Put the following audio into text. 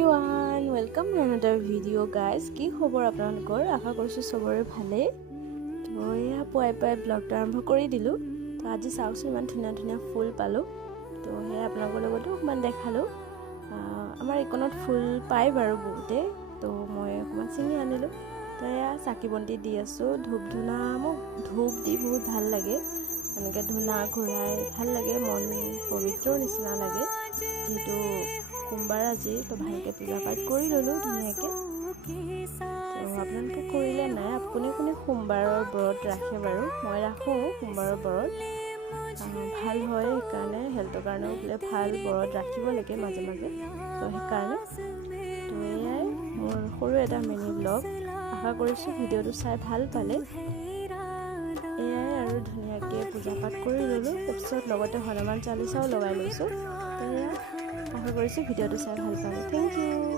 Everyone welcome to another video' guys. কি খবৰ আপোনালোকৰ? আশা কৰিছোঁ চবৰে ভালেই। তো এয়া পুৱাই পুৱাই ব্লগটো আৰম্ভ কৰি দিলোঁ। তো আজি চাওকচোন ইমান ধুনীয়া ধুনীয়া ফুল পালোঁ। তো সেয়া আপোনালোকৰ লগতো অকণমান দেখালোঁ। আমাৰ এইকণত ফুল পায় বাৰু বহুতেই, তো মই অকণমান ছিঙি আনিলোঁ। তো এয়া চাকি বন্তি দি আছোঁ। ধূপ ধূনা, মোক ধূপ দি বহুত ভাল লাগে। এনেকৈ ধূনা ঘূৰাই ভাল লাগে, মন পবিত্ৰৰ নিচিনা লাগে। যিহেতু সোমবাৰ আজি, তো ভালকৈ পূজা পাঠ কৰি ল'লোঁ ধুনীয়াকৈ। তো আপোনালোকে কৰিলে নাই? কোনে কোনে সোমবাৰৰ ব্ৰত ৰাখে বাৰু? মই ৰাখোঁ সোমবাৰৰ ব্ৰত। ভাল হয়, সেইকাৰণে হেল্থৰ কাৰণেও বোলে ভাল, ব্ৰত ৰাখিব লাগে মাজে মাজে। তো সেইকাৰণে তো এয়াই মোৰ সৰু এটা মিনি ব্লগ। আশা কৰিছোঁ ভিডিঅ'টো চাই ভাল পালে। এয়াই আৰু ধুনীয়াকৈ পূজা পাঠ কৰি ল'লোঁ। তাৰপিছত লগতে হনুমান চালিচাও লগাই লৈছোঁ। তো এয়া আশা কৰিছোঁ ভিডিঅ'টো চাই ভাল পালে। Thank U.